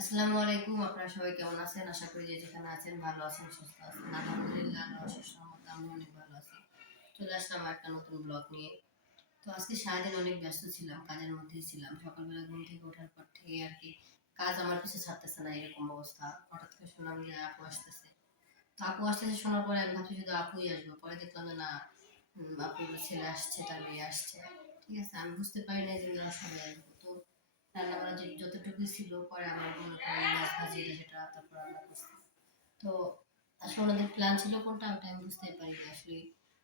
আসসালামু আলাইকুম, আপনারা সবাই কেমন আছেন? আশা করি যে যেখানে আছেন ভালো আছেন, সুস্থ আছেন। আলহামদুলিল্লাহ রহমতে আমি অনেক ভালো আছি। চলে আসলাম একটা নতুন ব্লগ নিয়ে। তো আজকে সারাদিন অনেক ব্যস্ত ছিলাম, কাজের মধ্যেই ছিলাম। সকালবেলা ঘুম থেকে ওঠার পর থেকে আর কি কাজ আমার কিছু ছাড়তেছে না, এরকম অবস্থা। হঠাৎ করে শুনলাম যে আপু আসতেছে। তো আপু আসতেছে শোনার পরে আমি ভাবছি শুধু আপুই আসব। পরে দেখলাম যে না আপুর ছেলে আসছে, তার মেয়ে আসছে। ঠিক আছে, আমি বুঝতে পারি না যে ওরা সবাই আসব। যতটুকু ছিল পরে আমার মনে করেন মাছ ভাজি সেটা তারপর রান্না করছি। তো আসলে ওনাদের প্ল্যান ছিল কোনটা ওটা আমি বুঝতেই পারি না আসলে।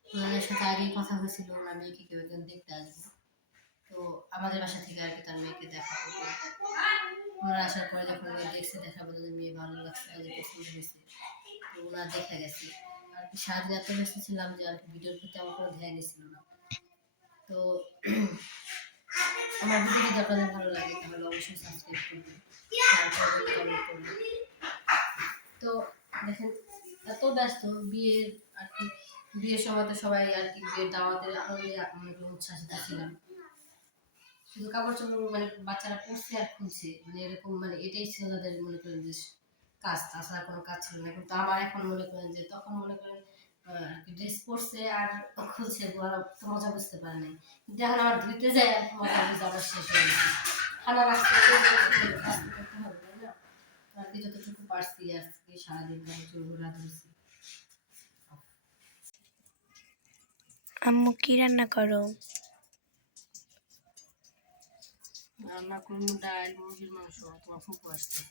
ওনাদের সাথে আগেই কথা হয়েছিল, ওনার মেয়েকে কেউ একজন দেখতে আসবে। তো আমাদের বাসা থেকে আর কি তার মেয়েকে দেখা করব ওনারা আসার পরে যখন মেয়ে দেখছে দেখার পরে ওদের মেয়ে ভালো লাগছে ওদের পছন্দ হয়েছে। তো ওনারা দেখে গেছে। আর কি সারাদিন এত ব্যস্ত ছিলাম যে আর কি ভিডিওর প্রতি আমার কোনো ধ্যানই ছিল না। তো আমার ভিডিও যদি ভালো লাগে, তাহলে অবশ্যই সাবস্ক্রাইব করবেন তো দেখেন, এত ব্যস্ত, বিয়ের আর কি, বিয়ের সময় সবাই আর কি, বিয়ের দাওয়াতের আনন্দে করেন উচ্ছ্বাসিত ছিলাম। শুধু কাপড় চোপড় মানে বাচ্চারা পড়ছে আর খুলছে মানে এরকম মানে এটাই ছিল তাদের মনে করেন যে কাজ, তাছাড়া কোনো কাজ ছিল না। কিন্তু আমার এখন মনে করেন যে, তখন মনে করেন ড্রেস পরছে আর খুলছে মজা বুঝতে পারে নাই। কিন্তু এখন আমার ধুইতে যায় মজা বুঝে আবার শেষ হয়ে গেছে। খানা রাখতে করতে হবে তাই না? আর কি যতটুকু পারছি আজকে সারাদিন ধরে চুলগুলা ধরছি আম্মু কি রান্না করো? রান্না করব ডাল মুরগির মাংস তোমার ফুপু আসছে।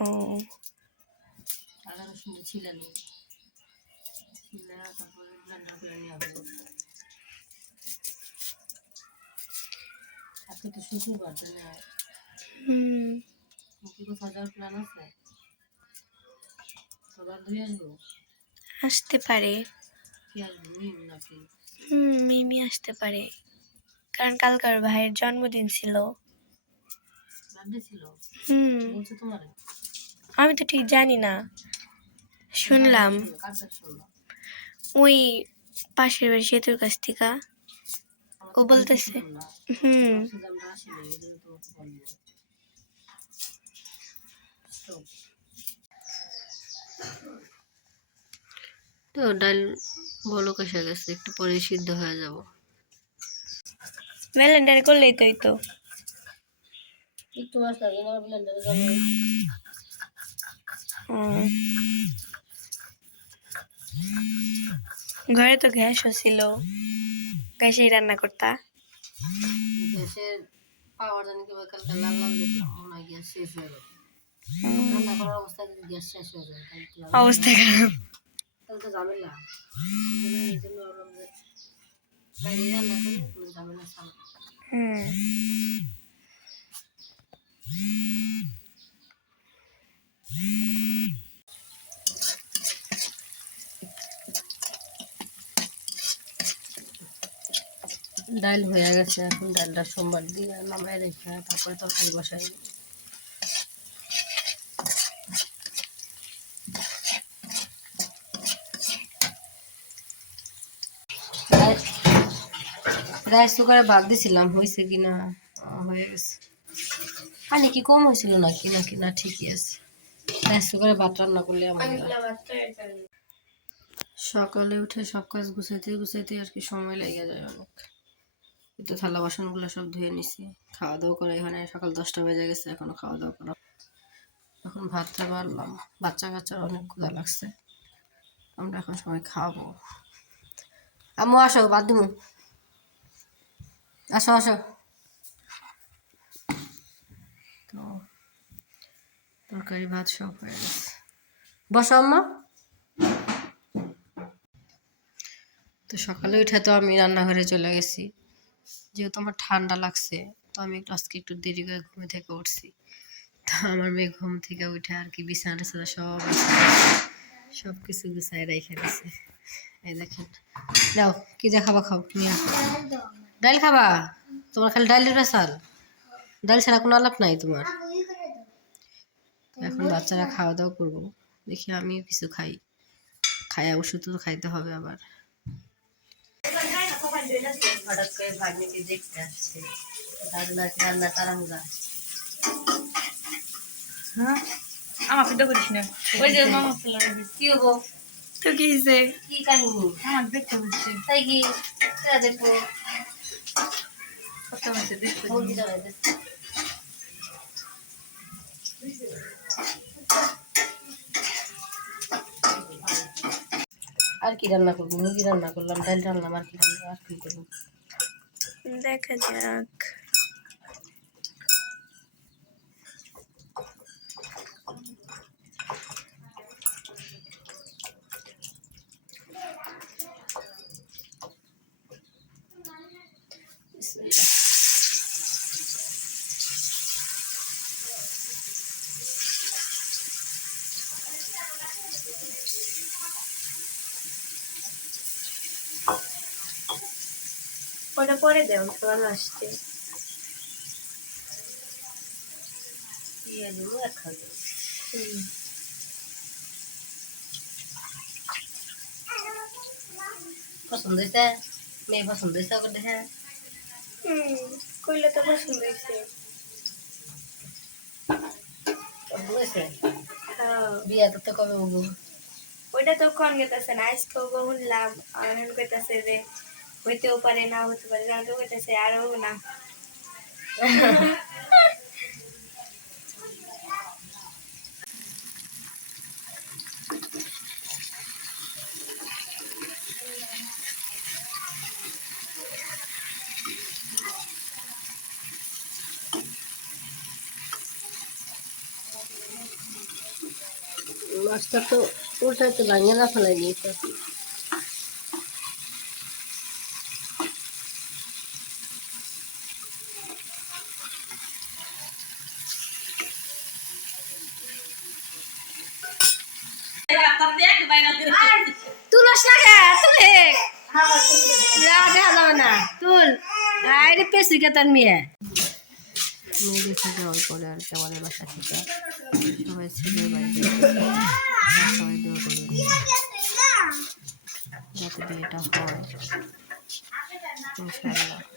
ও। আদা রসুন ছিলে নেই ছিলে তারপরে ব্লেন্ডার করে নিয়ে হবে তো শুক্রবার না হুম। কি কোথাও যাওয়ার প্ল্যান আছে সবার দুই আসব আসতে পারে। কি আসব মিম নাকি হুম, মিমি আসতে পারে। কারণ কালকার ভাইয়ের জন্মদিন ছিল। ছিল হুম। তোমার আমি তো ঠিক জানি না। শুনলাম। কাছে ওই পাশের বাড়ি সেতুর কাছ থেকে। ও তো বলতেছে। হুম। তো তো ডাল বলক এসে গেছে একটু পরে সিদ্ধ হয়ে যাব। ব্যালেন্ডার করলেই তো একটু মাছ লাগে না ব্লেন্ডারে যাব। ঘরে তো গ্যাসও ছিল। গ্যাসেই রান্না করতা। গ্যাসের পাওয়ার জানি কীভাবে কালকে লাল লাল দেখলাম মনে হয় গ্যাস শেষ হয়ে রান্না করার অবস্থায় যদি গ্যাস শেষ হয়ে যায় অবস্থা খারাপ। তাহলে তো ঝামেলা এই জন্য- এই জন্য ভাবলাম যে বাইরে রান্না করি কোনো হুম। ডাল হয়ে গেছে, এখন ডালটা সোমবার দিয়ে নামায় রেখে তারপরে তরকারি বসাই। রাইস কুকারে ভাত দিছিলাম, হয়েছে কি না হয়ে গেছে। পানি কি কম হয়েছিল নাকি? নাকি না, ঠিকই আছে। রাইস কুকারে ভাত রান্না করলে আমার সকালে উঠে সব কাজ গুছাইতে গুছাইতে আর কি সময় লেগে যায় অনেক। কিন্তু থালা বাসনগুলো সব ধুয়ে নিছি। খাওয়া দাওয়া করে এখানে সকাল দশটা বেজে গেছে, এখনও খাওয়া দাওয়া করা এখন ভাতটা বাড়লাম। বাচ্চা কাচ্চার অনেক ক্ষুধা লাগছে। আমরা এখন সবাই খাব। আম্মু, আসো, বাদ দিমু আসো আসো। তো তরকারি, ভাত সব হয়ে গেছে। বসো, আম্মা। তো সকালে উঠে তো আমি রান্নাঘরে চলে গেছি। যেহেতু আমার ঠান্ডা লাগছে, তো আমি আজকে একটু দেরি করে ঘুম থেকে উঠছি। তো আমার মেয়ে ঘুম থেকে উঠে আর কি বিছানা টিছানা সব সব কিছু গুছাই রেখে দিছে। এই দেখেন। দাও কি যা খাবা খাও, নিয়ে। ডাল খাবা? তোমার খালি ডালের পেশাল ডাল ছাড়া কোনো আলাপ নাই তোমার? এখন বাচ্চারা খাওয়া দাওয়া করব, দেখি আমিও কিছু খাই। ওষুধ তো খাইতে হবে আবার। হঠাৎ করে ভাগ্নিকে দেখতে আসছে। রান্না রান্না তাড়াহুড়া হ্যাঁ? আমার ফিটা করিস না। ওই যে মামা ফেলার কি হব? তো কি হয়েছে কি কাহিনী আমার দেখতে হচ্ছে। তাই কি? দেখব কত হচ্ছে দেখতে মুরগি চলে যাচ্ছে আর কি রান্না করব? মুরগি রান্না করলাম, ডাল রান্নাম আর কি রান্না, আর কি করব? দেখা যাক। ওটা পরে দেও ভালো আসছে। পছন্দ হয়েছে? মেয়ে পছন্দ হয়েছে ওকে দেখে? হুম কইলে তো পছন্দ হয়েছে। হ্যাঁ। বিয়ে করতে কবে ওইটা তো কোন গেতেছে না আজকেও শুনলাম আর কইতাছে যে হইতেও পারে না হতে পারে না তো কইতাছে আরও না। মাছটা তো উল্টাতে ভাঙে না ফেলাই দিয়েছে। তুলস না কে তুলে যা দেখা না তুল আরে পেশি কে তার মেয়ে মেয়েদের সাথে অল্প বাসা থেকে সবাই ছেলে বাড়িতে সবাই দোয়া করবে যাতে বিয়েটা হয় ইনশাআল্লাহ